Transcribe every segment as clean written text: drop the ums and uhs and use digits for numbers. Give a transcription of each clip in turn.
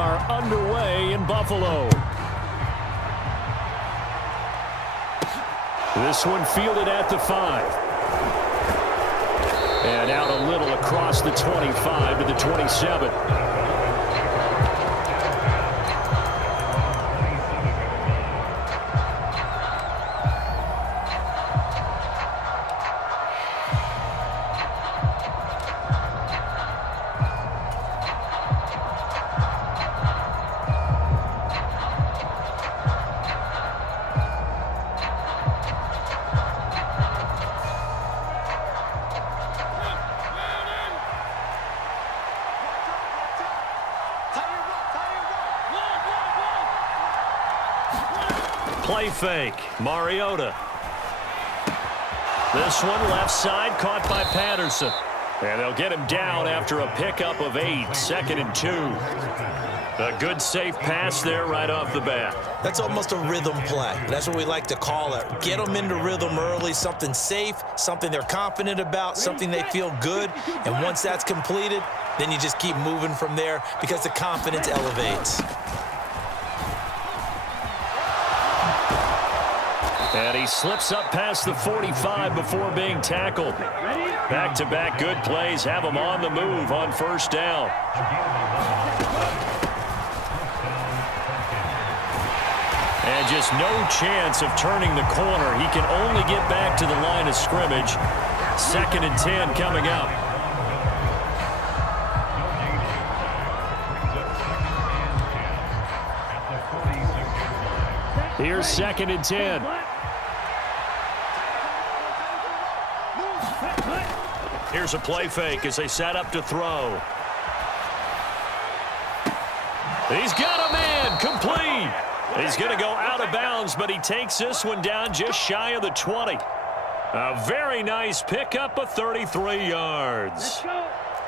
are underway in Buffalo. This one fielded at the 5. And out a little across the 25 to the 27. Play fake. Mariota. This one left side caught by Patterson. And they'll get him down after a pickup of 8. 2nd and 2. A good safe pass there right off the bat. That's almost a rhythm play. That's what we like to call it. Get them into rhythm early, something safe, something they're confident about, something they feel good. And once that's completed, then you just keep moving from there because the confidence elevates. And he slips up past the 45 before being tackled. Back-to-back good plays have him on the move on first down. And just no chance of turning the corner. He can only get back to the line of scrimmage. 2nd and 10 coming up. Here's 2nd and 10. Here's a play fake as they set up to throw. He's got a man, complete. He's going to go out of bounds, but he takes this one down just shy of the 20. A very nice pickup of 33 yards.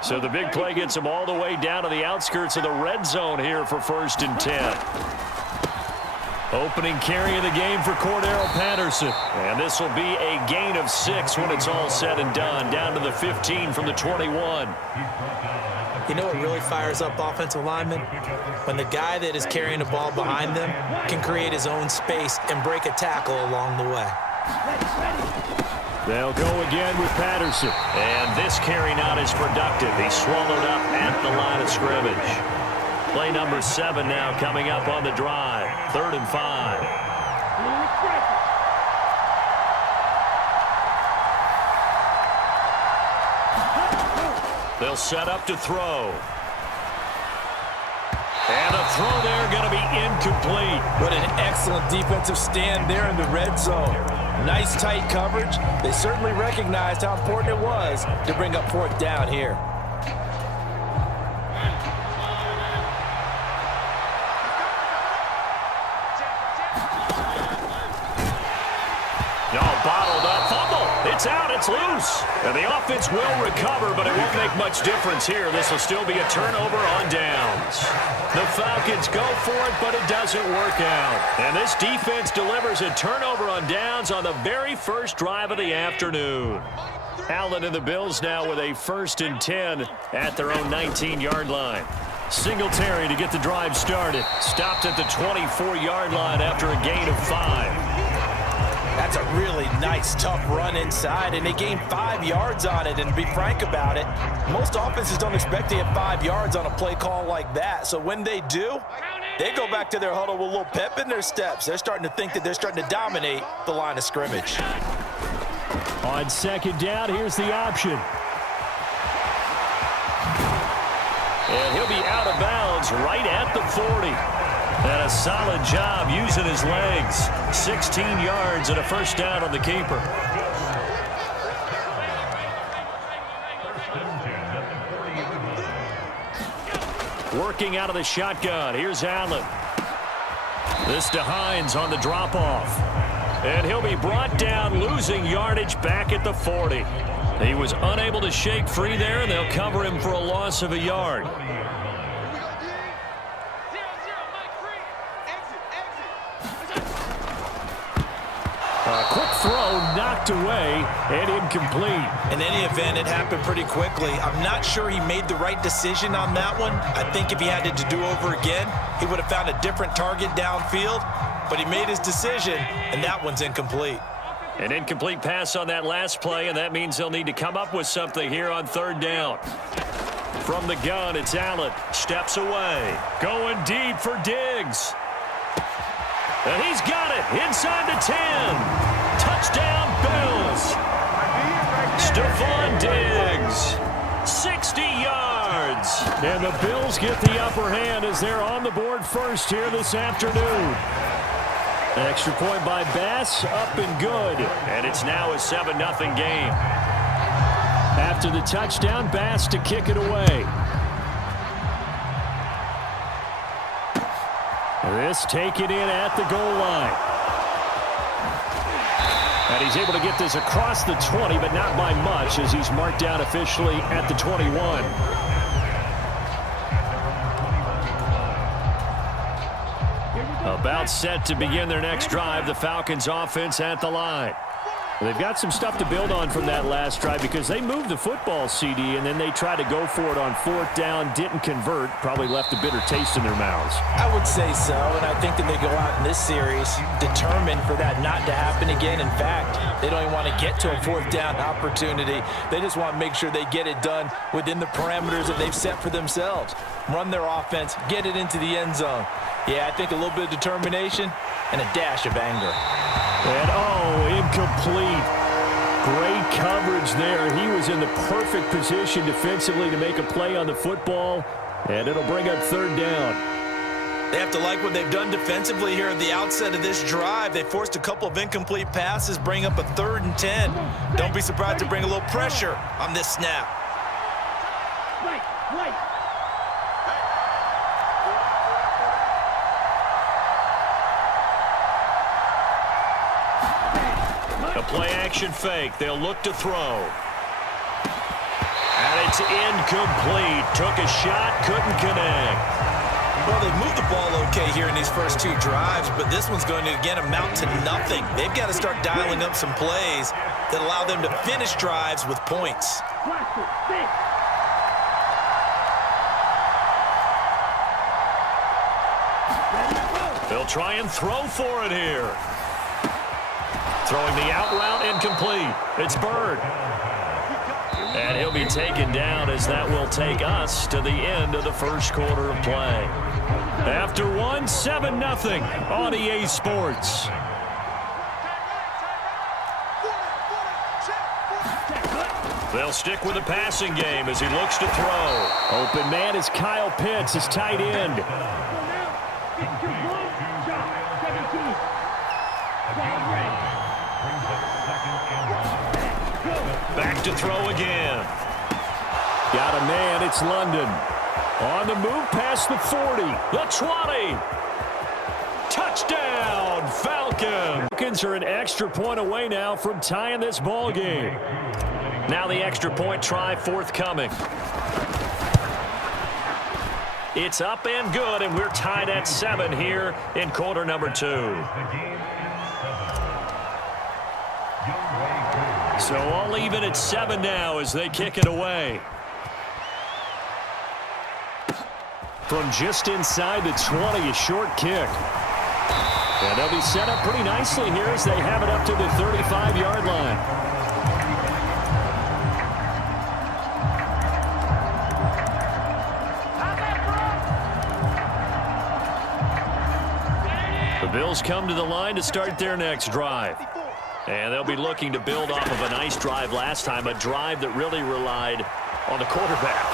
So the big play gets him all the way down to the outskirts of the red zone here for 1st and 10. Opening carry of the game for Cordero Patterson. And this will be a gain of 6 when it's all said and done. Down to the 15 from the 21. You know what really fires up offensive linemen? When the guy that is carrying the ball behind them can create his own space and break a tackle along the way. They'll go again with Patterson. And this carry not as productive. He's swallowed up at the line of scrimmage. Play number 7 now coming up on the drive. 3rd and 5. They'll set up to throw. And a throw there going to be incomplete. What an excellent defensive stand there in the red zone. Nice tight coverage. They certainly recognized how important it was to bring up 4th down here. Bottled up, fumble, it's out, it's loose. And the offense will recover, but it won't make much difference here. This will still be a turnover on downs. The Falcons go for it, but it doesn't work out. And this defense delivers a turnover on downs on the very first drive of the afternoon. Allen and the Bills now with a 1st and 10 at their own 19-yard line. Singletary to get the drive started. Stopped at the 24-yard line after a gain of 5. That's a really nice, tough run inside, and they gained 5 yards on it. And to be frank about it, most offenses don't expect to get 5 yards on a play call like that. So when they do, they go back to their huddle with a little pep in their steps. They're starting to think that they're starting to dominate the line of scrimmage. On 2nd down, here's the option. And he'll be out of bounds right at the 40. And a solid job using his legs. 16 yards and a 1st down on the keeper. Working out of the shotgun. Here's Allen. This to Hines on the drop-off. And he'll be brought down, losing yardage back at the 40. He was unable to shake free there, and they'll cover him for a loss of a yard. A quick throw knocked knocked away and incomplete. In any event, it happened pretty quickly. I'm not sure he made the right decision on that one. I think if he had it to do over again, he would have found a different target downfield, but he made his decision, and that one's incomplete. An incomplete pass on that last play, and that means they'll need to come up with something here on third down. From the gun, it's Allen. Steps away. Going deep for Diggs. And he's got it inside the 10. Touchdown, Bills. Stephon Diggs, 60 yards. And the Bills get the upper hand as they're on the board first here this afternoon. An extra point by Bass, up and good. And it's now a 7-0 game. After the touchdown, Bass to kick it away. This taken in at the goal line. And he's able to get this across the 20, but not by much as he's marked down officially at the 21. About set to begin their next drive, the Falcons offense at the line. They've got some stuff to build on from that last drive because they moved the football, CD, and then they tried to go for it on fourth down, didn't convert, probably left a bitter taste in their mouths. I would say so, and I think that they go out in this series determined for that not to happen again. In fact, they don't even want to get to a fourth down opportunity. They just want to make sure they get it done within the parameters that they've set for themselves. Run their offense, get it into the end zone. Yeah, I think a little bit of determination and a dash of anger. And, incomplete. Great coverage there. He was in the perfect position defensively to make a play on the football, and it'll bring up third down. They have to like what they've done defensively here at the outset of this drive. They forced a couple of incomplete passes, bring up a 3rd and 10. Don't be surprised to bring a little pressure on this snap. A play-action fake. They'll look to throw. And it's incomplete. Took a shot, couldn't connect. Well, they've moved the ball okay here in these first 2 drives, but this one's going to, again, amount to nothing. They've got to start dialing up some plays that allow them to finish drives with points. They'll try and throw for it here. Throwing the out route, incomplete. It's Bird. And he'll be taken down as that will take us to the end of the first quarter of play. After 7-0 on EA Sports. They'll stick with the passing game as he looks to throw. Open man is Kyle Pitts, his tight end. Back to throw again. Got a man, it's London. On the move past the 40, the 20. Touchdown, Falcons. Falcons are an extra point away now from tying this ball game. Now the extra point try forthcoming. It's up and good, and we're tied at 7 here in quarter number 2. So all even at 7 now as they kick it away. From just inside the 20, a short kick. And they'll be set up pretty nicely here as they have it up to the 35-yard line. The Bills come to the line to start their next drive. And they'll be looking to build off of a nice drive last time, a drive that really relied on the quarterback.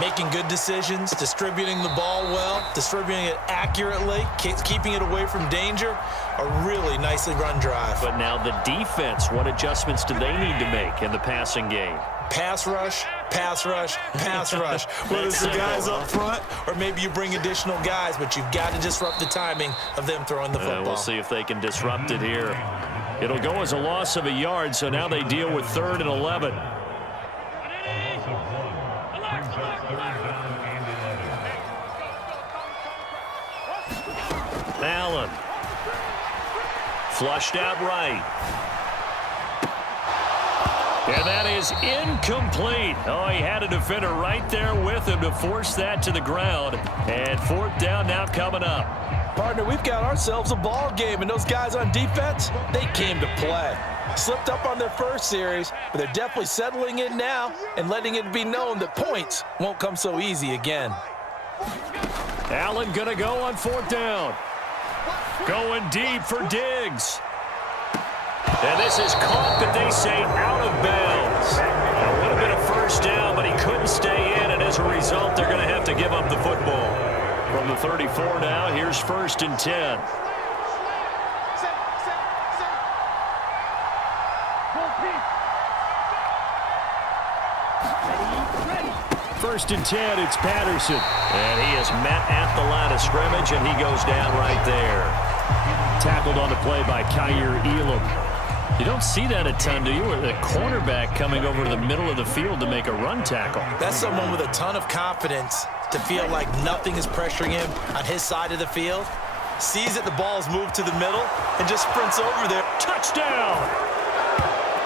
Making good decisions, distributing the ball well, distributing it accurately, keeping it away from danger. A really nicely run drive. But now the defense, what adjustments do they need to make in the passing game? Pass rush, pass rush, pass rush. Whether it's the guys up front or maybe you bring additional guys, but you've got to disrupt the timing of them throwing the football. We'll see if they can disrupt it here. It'll go as a loss of a yard, so now they deal with 3rd and 11. Allen. Flushed out right. And that is incomplete. Oh, he had a defender right there with him to force that to the ground. And fourth down now coming up. Partner, we've got ourselves a ball game, and those guys on defense, they came to play. Slipped up on their first series, but they're definitely settling in now and letting it be known that points won't come so easy again. Allen going to go on fourth down. Going deep for Diggs. And this is caught, but they say out of bounds. It would have been a first down, but he couldn't stay in, and as a result, they're going to have to give up the football. From the 34 now, here's 1st and 10. First and 10, it's Patterson. And he is met at the line of scrimmage, and he goes down right there. Tackled on the play by Kyer Elam. You don't see that a ton, do you? A cornerback coming over to the middle of the field to make a run tackle. That's someone with a ton of confidence to feel like nothing is pressuring him on his side of the field. Sees that the ball's moved to the middle and just sprints over there. Touchdown!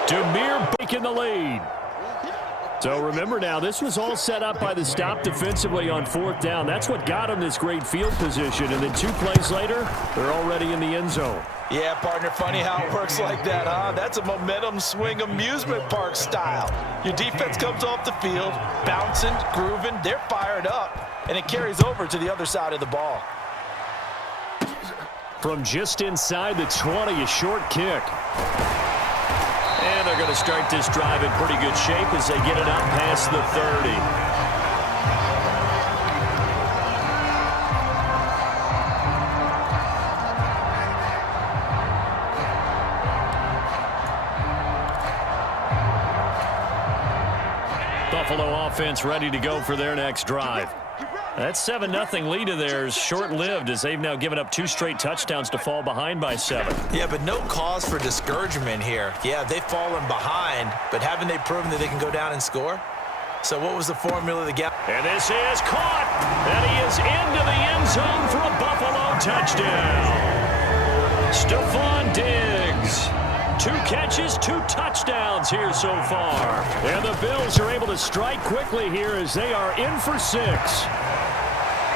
Demir breaking the lead. So remember now, this was all set up by the stop defensively on fourth down. That's what got him this great field position. And then 2 plays later, they're already in the end zone. Yeah, partner, funny how it works like that, huh? That's a momentum swing amusement park style. Your defense comes off the field, bouncing, grooving, they're fired up, and it carries over to the other side of the ball. From just inside the 20, a short kick. And they're going to start this drive in pretty good shape as they get it up past the 30. Buffalo offense ready to go for their next drive. That 7-0 lead of theirs short-lived as they've now given up 2 straight touchdowns to fall behind by 7. Yeah, but no cause for discouragement here. Yeah, they've fallen behind, but haven't they proven that they can go down and score? So what was the formula to get? And this is caught, and he is into the end zone for a Buffalo touchdown. Stephon Diggs. 2 catches, 2 touchdowns here so far. And the Bills are able to strike quickly here as they are in for 6.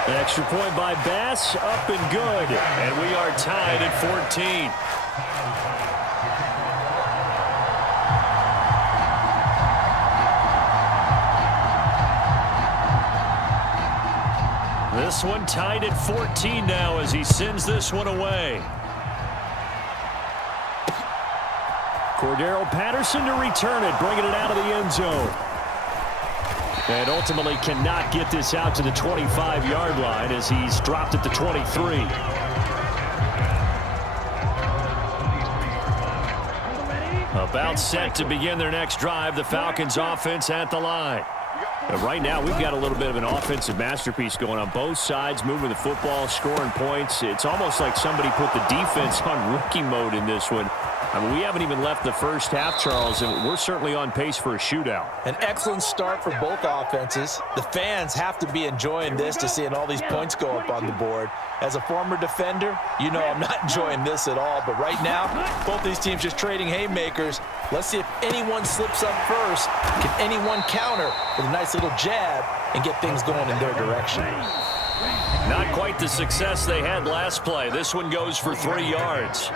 Extra point by Bass, up and good. And we are tied at 14. This one tied at 14 now as he sends this one away. Cordero Patterson to return it, bringing it out of the end zone. And ultimately cannot get this out to the 25-yard line as he's dropped at the 23. About set to begin their next drive, the Falcons offense at the line. But right now, we've got a little bit of an offensive masterpiece going on both sides, moving the football, scoring points. It's almost like somebody put the defense on rookie mode in this one. I mean, we haven't even left the first half, Charles, and we're certainly on pace for a shootout. An excellent start for both offenses. The fans have to be enjoying this to seeing all these points go up on the board. As a former defender, you know I'm not enjoying this at all. But right now, both these teams just trading haymakers. Let's see if anyone slips up first. Can anyone counter with a nice little jab and get things going in their direction? Not quite the success they had last play. This one goes for 3 yards.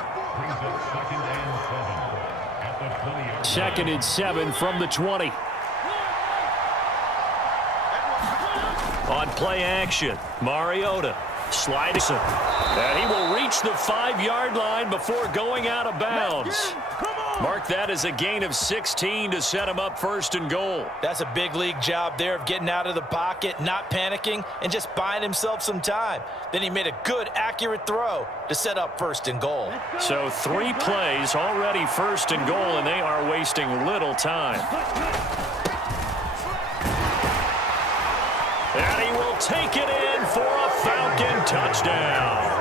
2nd and 7 from the 20. On play action, Mariota sliding. And he will reach the 5-yard line before going out of bounds. Mark that as a gain of 16 to set him up 1st and goal. That's a big league job there of getting out of the pocket, not panicking, and just buying himself some time. Then he made a good, accurate throw to set up 1st and goal. So 3 plays already 1st and goal, and they are wasting little time. And he will take it in for a Falcon touchdown.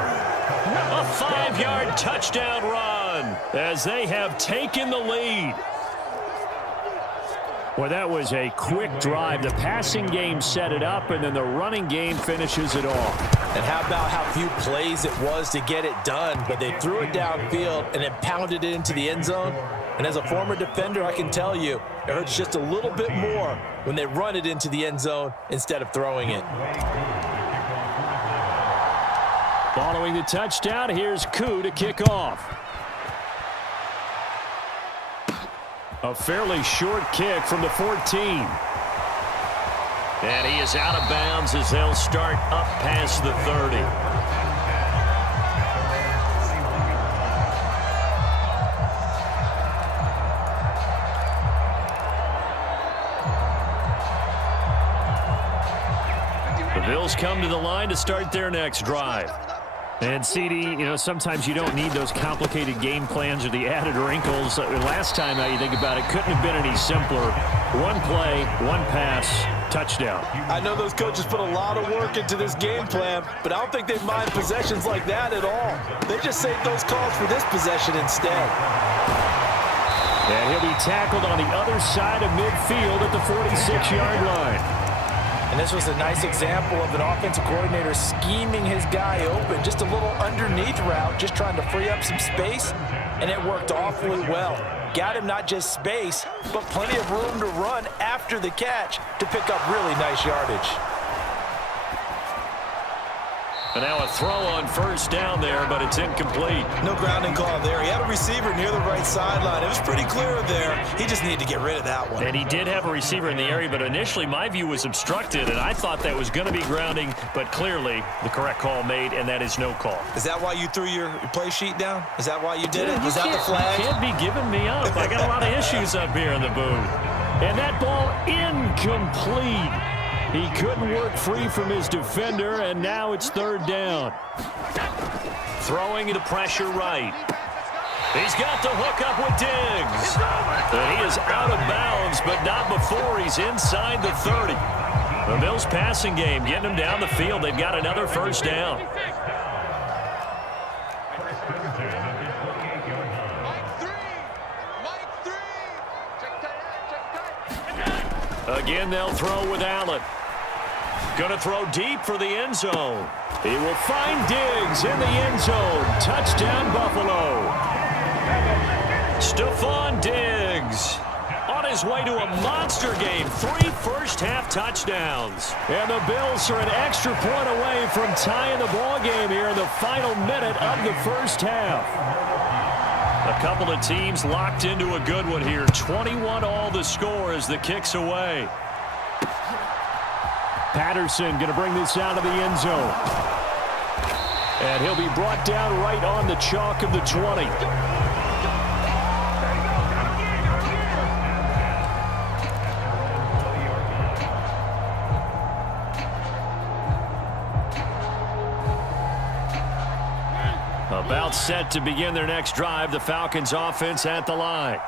A 5-yard touchdown run as they have taken the lead. Well, that was a quick drive. The passing game set it up, and then the running game finishes it off. And how about how few plays it was to get it done, but they threw it downfield and then pounded it into the end zone. And as a former defender, I can tell you, it hurts just a little bit more when they run it into the end zone instead of throwing it. Following the touchdown, here's Koo to kick off. A fairly short kick from the 14. And he is out of bounds as they'll start up past the 30. The Bills come to the line to start their next drive. And, CD, sometimes you don't need those complicated game plans or the added wrinkles. Last time, now you think about it, couldn't have been any simpler. One play, one pass, touchdown. I know those coaches put a lot of work into this game plan, but I don't think they mind possessions like that at all. They just saved those calls for this possession instead. And he'll be tackled on the other side of midfield at the 46-yard line. And this was a nice example of an offensive coordinator scheming his guy open. Just a little underneath route, just trying to free up some space, and it worked awfully well. Got him not just space, but plenty of room to run after the catch to pick up really nice yardage. And now a throw on first down there, but it's incomplete. No grounding call there. He had a receiver near the right sideline. It was pretty clear there. He just needed to get rid of that one. And he did have a receiver in the area, but initially my view was obstructed, and I thought that was going to be grounding, but clearly the correct call made, and that is no call. Is that why you threw your play sheet down? Is that why you did it? Was that the flag? You can't be giving me up. I got a lot of issues up here in the booth. And that ball incomplete. He couldn't work free from his defender, and now it's third down. Throwing the pressure right. He's got the hook up with Diggs. And he is out of bounds, but not before he's inside the 30. The Bills passing game getting him down the field. They've got another first down. Again, they'll throw with Allen. Going to throw deep for the end zone. He will find Diggs in the end zone. Touchdown, Buffalo. Stephon Diggs on his way to a monster game. 3 first-half touchdowns. And the Bills are an extra point away from tying the ball game here in the final minute of the first half. A couple of teams locked into a good one here. 21 all the score as the kick's away. Patterson going to bring this out of the end zone. And he'll be brought down right on the chalk of the 20. About set to begin their next drive, the Falcons offense at the line,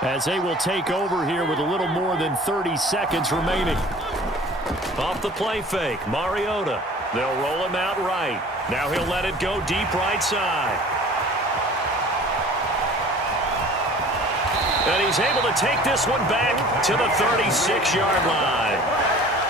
as they will take over here with a little more than 30 seconds remaining. Off the play fake, Mariota. They'll roll him out right. Now he'll let it go deep right side. And he's able to take this one back to the 36-yard line.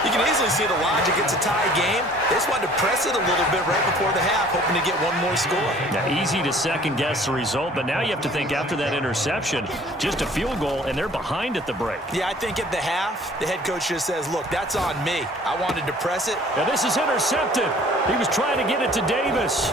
You can easily see the logic. It's a tie game. They just wanted to press it a little bit right before the half, hoping to get one more score. Now, easy to second-guess the result, but now you have to think after that interception, just a field goal, and they're behind at the break. Yeah, I think at the half, the head coach just says, look, that's on me. I wanted to press it. Now, this is intercepted. He was trying to get it to Davis.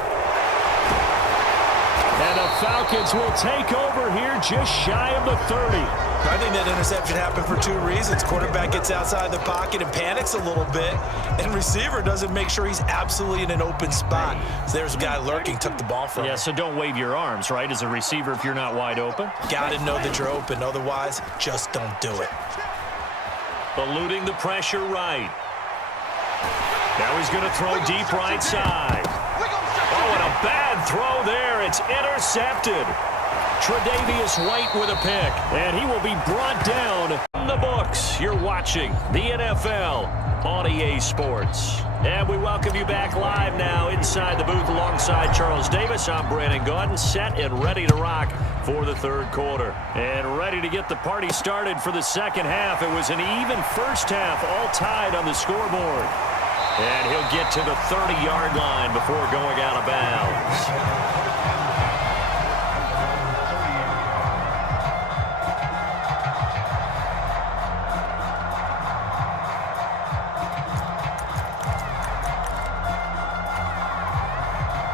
And the Falcons will take over here just shy of the 30. I think that interception happened for 2 reasons. Quarterback gets outside the pocket and panics a little bit, and receiver doesn't make sure he's absolutely in an open spot. So there's a guy lurking, took the ball from him. Yeah, so don't wave your arms, right, as a receiver if you're not wide open. Got to know that you're open. Otherwise, just don't do it. Eluding the pressure right. Now he's going to throw deep right side. Oh, and a bad throw there. It's intercepted. Tre'Davious White with a pick, and he will be brought down in the books. You're watching the NFL on EA Sports. And we welcome you back live now inside the booth alongside Charles Davis. I'm Brandon Gaudin, set and ready to rock for the third quarter. And ready to get the party started for the second half. It was an even first half, all tied on the scoreboard. And he'll get to the 30-yard line before going out of bounds.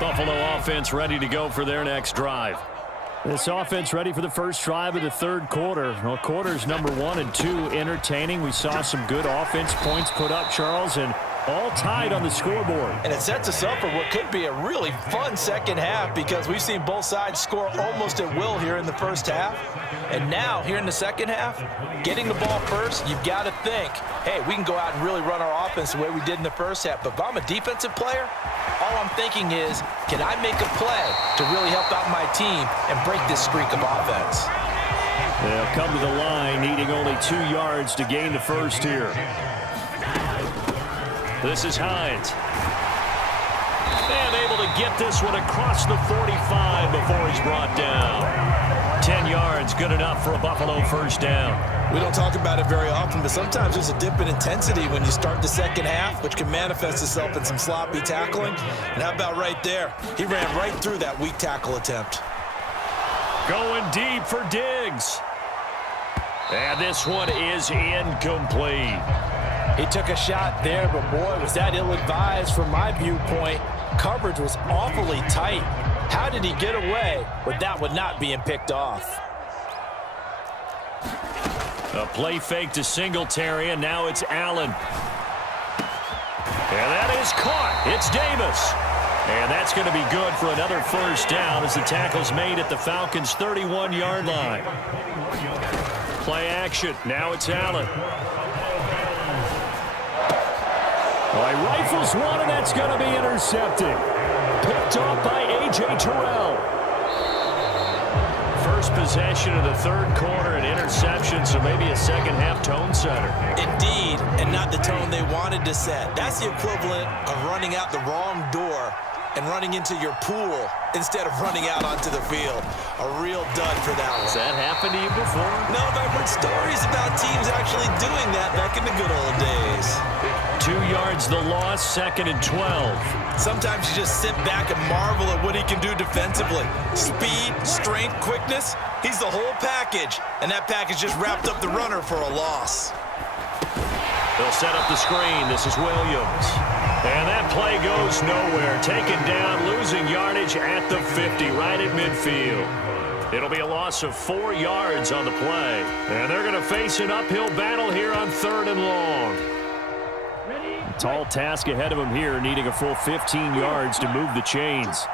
Buffalo offense ready to go for their next drive. This offense ready for the first drive of the third quarter. Well, quarters number 1 and 2 entertaining. We saw some good offense points put up, Charles, and all tied on the scoreboard. And it sets us up for what could be a really fun second half because we've seen both sides score almost at will here in the first half. And now, here in the second half, getting the ball first, you've got to think, hey, we can go out and really run our offense the way we did in the first half. But if I'm a defensive player, all I'm thinking is, can I make a play to really help out my team and break this streak of offense? They'll come to the line, needing only 2 yards to gain the first here. This is Hines. And able to get this one across the 45 before he's brought down. 10 yards, good enough for a Buffalo first down. We don't talk about it very often, but sometimes there's a dip in intensity when you start the second half, which can manifest itself in some sloppy tackling. And how about right there? He ran right through that weak tackle attempt. Going deep for Diggs. And this one is incomplete. He took a shot there, but boy, was that ill-advised from my viewpoint. Coverage was awfully tight. How did he get away with that one not being picked off? A play fake to Singletary, and now it's Allen. And that is caught. It's Davis. And that's going to be good for another first down as the tackle's made at the Falcons' 31-yard line. Play action. Now it's Allen. Well, he rifles one, and that's going to be intercepted. Picked off by A.J. Terrell. First possession of the third quarter, an interception, so maybe a second-half tone setter. Indeed, and not the tone they wanted to set. That's the equivalent of running out the wrong door and running into your pool instead of running out onto the field. A real dud for that one. Has that happened to you before? No, but I've heard stories about teams actually doing that back in the good old days. 2 yards the loss, 2nd and 12. Sometimes you just sit back and marvel at what he can do defensively. Speed, strength, quickness, he's the whole package. And that package just wrapped up the runner for a loss. They'll set up the screen. This is Williams. And that play goes nowhere. Taken down, losing yardage at the 50, right at midfield. It'll be a loss of 4 yards on the play. And they're going to face an uphill battle here on 3rd and long. Tall task ahead of him here, needing a full 15 yards to move the chains.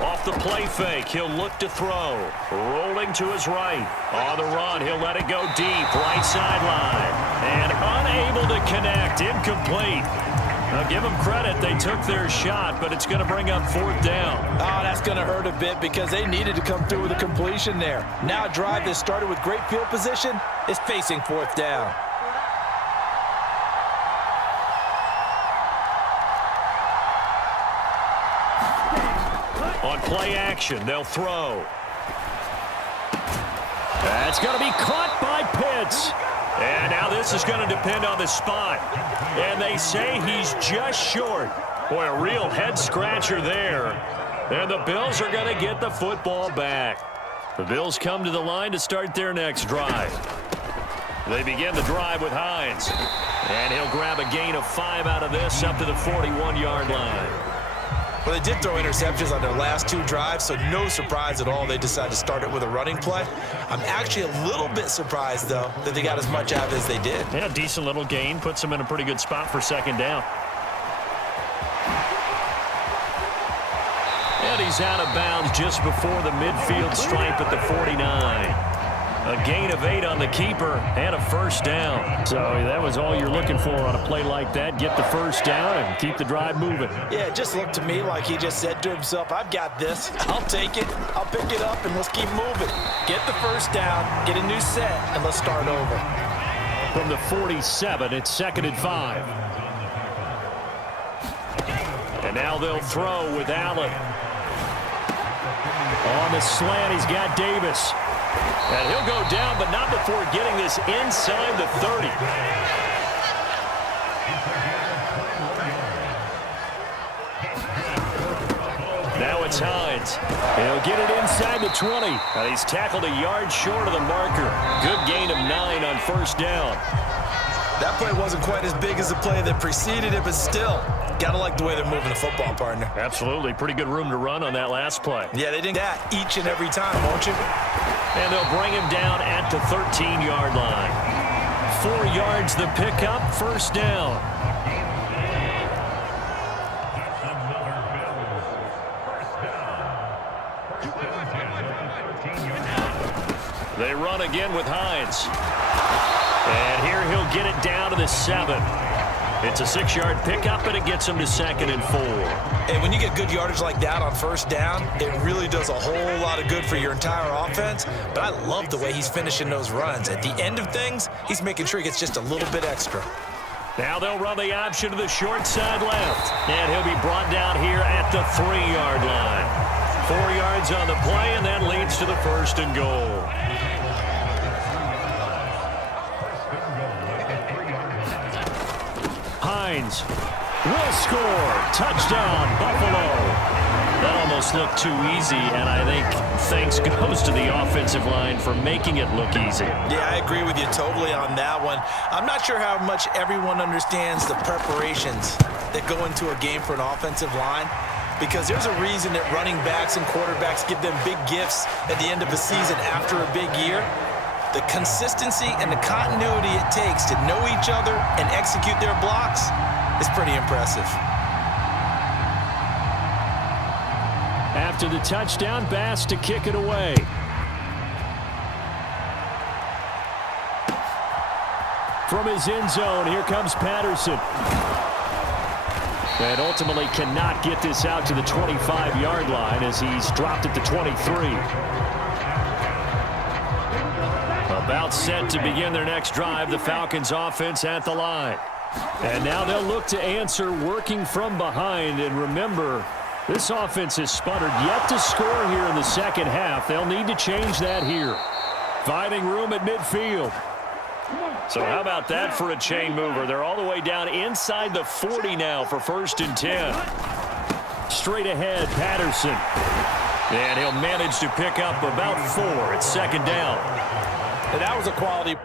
Off the play fake, he'll look to throw. Rolling to his right. On the run, he'll let it go deep, right sideline. And unable to connect, incomplete. Now give them credit, they took their shot, but it's going to bring up 4th down. Oh, that's going to hurt a bit because they needed to come through with a completion there. Now a drive that started with great field position is facing 4th down. On play action, they'll throw. That's going to be caught by Pitts. And now this is going to depend on the spot. And they say he's just short. Boy, a real head-scratcher there. And the Bills are going to get the football back. The Bills come to the line to start their next drive. They begin the drive with Hines. And he'll grab a gain of 5 out of this up to the 41-yard line. Well, they did throw interceptions on their last 2 drives, so no surprise at all they decided to start it with a running play. I'm actually a little bit surprised, though, that they got as much out as they did. Yeah, decent little gain. Puts them in a pretty good spot for 2nd down. And he's out of bounds just before the midfield stripe at the 49. A gain of 8 on the keeper and a first down. So that was all you're looking for on a play like that. Get the first down and keep the drive moving. Yeah, it just looked to me like he just said to himself, I've got this. I'll take it. I'll pick it up, and let's keep moving. Get the first down, get a new set, and let's start over. From the 47, it's 2nd and 5. And now they'll throw with Allen. On the slant, he's got Davis. And he'll go down, but not before getting this inside the 30. Now it's Hines. He'll get it inside the 20. And he's tackled a yard short of the marker. Good gain of 9 on first down. That play wasn't quite as big as the play that preceded it, but still, got to like the way they're moving the football, partner. Absolutely. Pretty good room to run on that last play. Yeah, they did that each and every time, won't you? And they'll bring him down at the 13-yard line. 4 yards the pickup, first down. They run again with Hines. And here he'll get it down to the 7. It's a 6-yard pickup, and it gets him to 2nd and 4. Hey, when you get good yardage like that on first down, it really does a whole lot of good for your entire offense. But I love the way he's finishing those runs. At the end of things, he's making sure he gets just a little bit extra. Now they'll run the option to the short side left. And he'll be brought down here at the 3-yard line. 4 yards on the play, and that leads to the 1st and goal. Hines will score. Touchdown, Buffalo. That almost looked too easy, and I think thanks goes to the offensive line for making it look easy. Yeah, I agree with you totally on that one. I'm not sure how much everyone understands the preparations that go into a game for an offensive line, because there's a reason that running backs and quarterbacks give them big gifts at the end of a season after a big year. The consistency and the continuity it takes to know each other and execute their blocks is pretty impressive. After the touchdown, Bass to kick it away. From his end zone, here comes Patterson. And ultimately cannot get this out to the 25-yard line as he's dropped at the 23. About set to begin their next drive, the Falcons offense at the line. And now they'll look to answer working from behind. And remember, this offense has sputtered yet to score here in the second half. They'll need to change that here. Finding room at midfield. So how about that for a chain mover? They're all the way down inside the 40 now for 1st and 10. Straight ahead, Patterson. And he'll manage to pick up about 4. It's 2nd down. And that was a quality.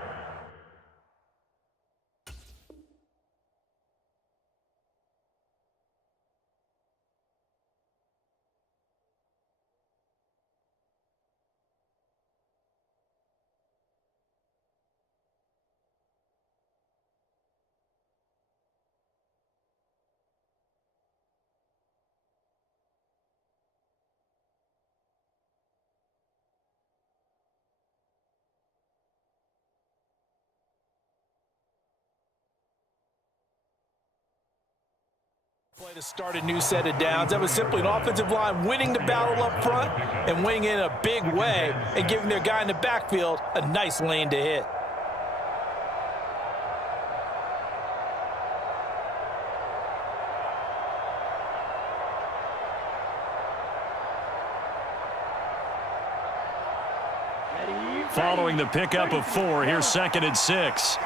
Play to start a new set of downs. That was simply an offensive line winning the battle up front and winning in a big way and giving their guy in the backfield a nice lane to hit. Following the pickup of 4, here's 2nd and 6.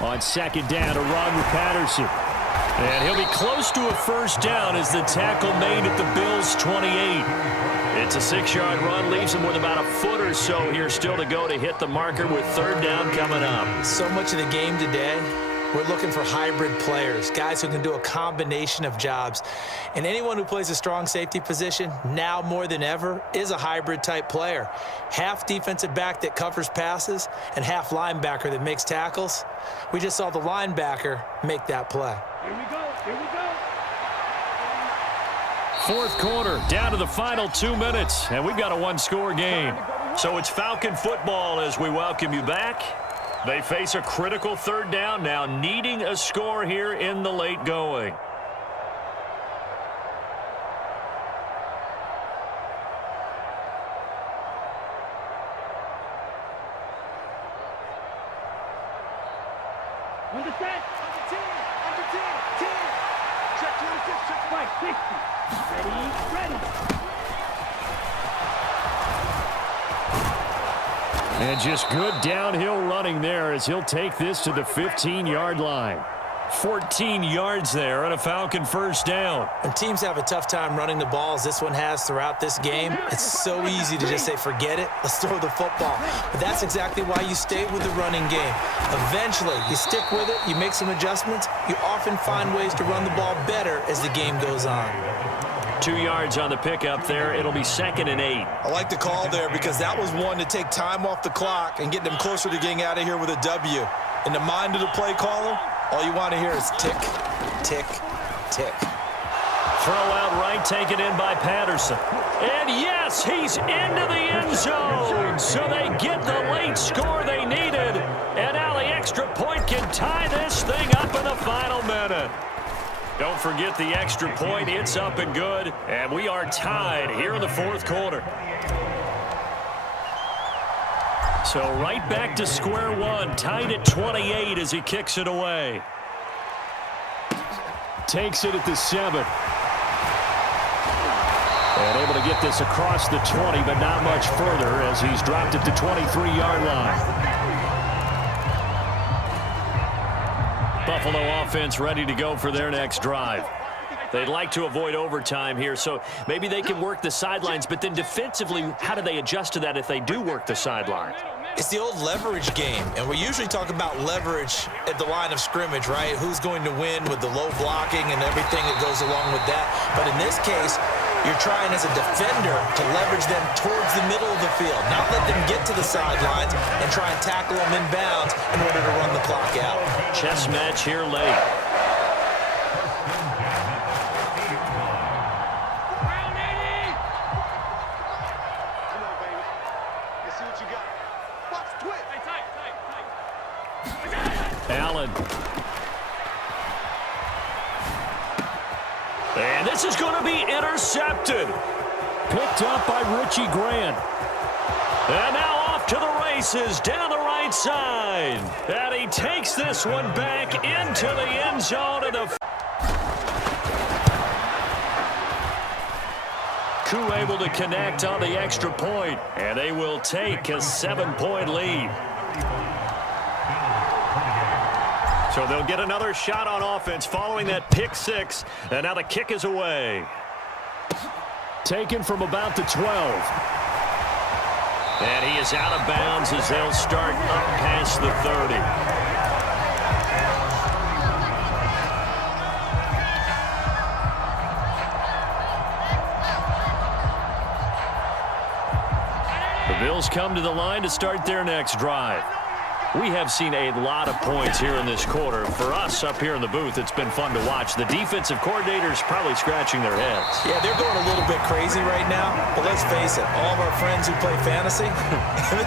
On 2nd down, a run with Patterson. And he'll be close to a 1st down as the tackle made at the Bills' 28. It's a 6-yard run, leaves him with about a foot or so here still to go to hit the marker with 3rd down coming up. So much of the game today, we're looking for hybrid players, guys who can do a combination of jobs. And anyone who plays a strong safety position, now more than ever, is a hybrid type player. Half defensive back that covers passes and half linebacker that makes tackles. We just saw the linebacker make that play. Here we go. Here we go. 4th quarter, down to the final 2 minutes, and we've got a 1-score game. So it's Falcon football as we welcome you back. They face a critical 3rd down now, needing a score here in the late going. On the set. On the 10. On the 10. 10. Check 26. Check right. 60. Ready. Ready. And just good downhill running there as he'll take this to the 15-yard line. 14 yards there on a Falcon first down. When teams have a tough time running the ball, as this one has throughout this game, it's so easy to just say, forget it, let's throw the football. But that's exactly why you stay with the running game. Eventually, you stick with it, you make some adjustments, you often find ways to run the ball better as the game goes on. 2 yards on the pickup there. It'll be 2nd and 8. I like the call there because that was one to take time off the clock and get them closer to getting out of here with a W. In the mind of the play caller, all you want to hear is tick, tick, tick. Throw out right, taken in by Patterson. And yes, he's into the end zone. So they get the late score they needed. And now the extra point can tie this thing up in the final minute. Don't forget the extra point. It's up and good. And we are tied here in the fourth quarter. So right back to square one. Tied at 28 as he kicks it away. Takes it at the 7. And able to get this across the 20, but not much further as he's dropped at the 23-yard line. Buffalo offense ready to go for their next drive. They'd like to avoid overtime here, so maybe they can work the sidelines, but then defensively, how do they adjust to that if they do work the sidelines? It's the old leverage game, and we usually talk about leverage at the line of scrimmage, right? Who's going to win with the low blocking and everything that goes along with that. But in this case, you're trying as a defender to leverage them towards the middle of the field, not let them get to the sidelines and try and tackle them in bounds in order to run the clock out. Chess match here late. Allen. And this is going to be intercepted. Picked up by Richie Grant. And now off to the races down the right side. And he takes this one back into the end zone. And the Koo able to connect on the extra point. And they will take a 7-point lead. So they'll get another shot on offense following that pick 6. And now the kick is away. Taken from about the 12. And he is out of bounds as they'll start up past the 30. The Bills come to the line to start their next drive. We have seen a lot of points here in this quarter. For us up here in the booth, it's been fun to watch. The defensive coordinators probably scratching their heads. Yeah, they're going a little bit crazy right now. But let's face it, all of our friends who play fantasy,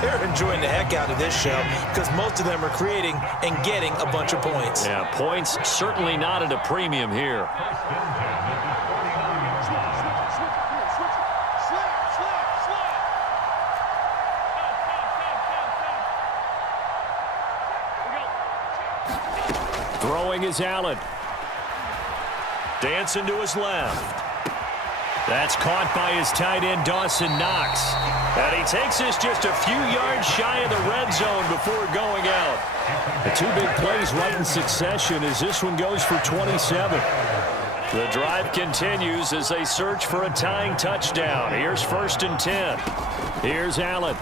they're enjoying the heck out of this show because most of them are creating and getting a bunch of points. Yeah, points certainly not at a premium here. Throwing is Allen. Dancing to his left. That's caught by his tight end, Dawson Knox. And he takes this just a few yards shy of the red zone before going out. The 2 big plays right in succession as this one goes for 27. The drive continues as they search for a tying touchdown. Here's 1st and 10. Here's Allen.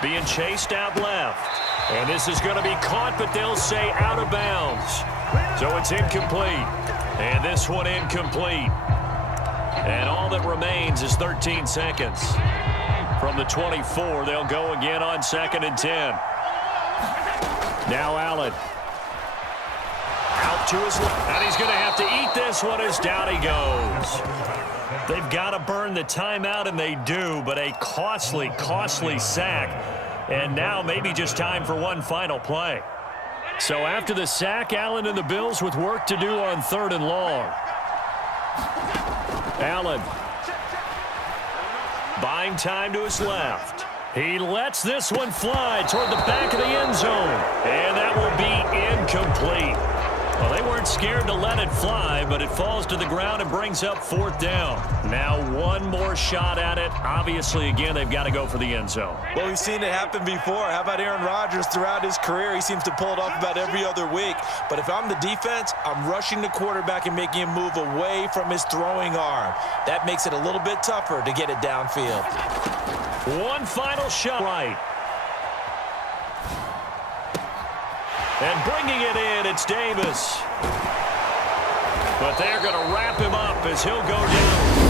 Being chased out left. And this is going to be caught, but they'll say out of bounds. So it's incomplete. And this one incomplete. And all that remains is 13 seconds. From the 24, they'll go again on 2nd and 10. Now Allen. Out to his left. And he's going to have to eat this one as down he goes. They've got to burn the timeout, and they do, but a costly, costly sack. And now maybe just time for one final play. So after the sack, Allen and the Bills with work to do on 3rd and long. Allen. Buying time to his left. He lets this one fly toward the back of the end zone. And that will be incomplete. Well, they weren't scared to let it fly, but it falls to the ground and brings up 4th down. Now one more shot at it. Obviously, again, they've got to go for the end zone. Well, we've seen it happen before. How about Aaron Rodgers throughout his career? He seems to pull it off about every other week. But if I'm the defense, I'm rushing the quarterback and making him move away from his throwing arm. That makes it a little bit tougher to get it downfield. One final shot right. And bringing it in, it's Davis. But they're going to wrap him up as he'll go down.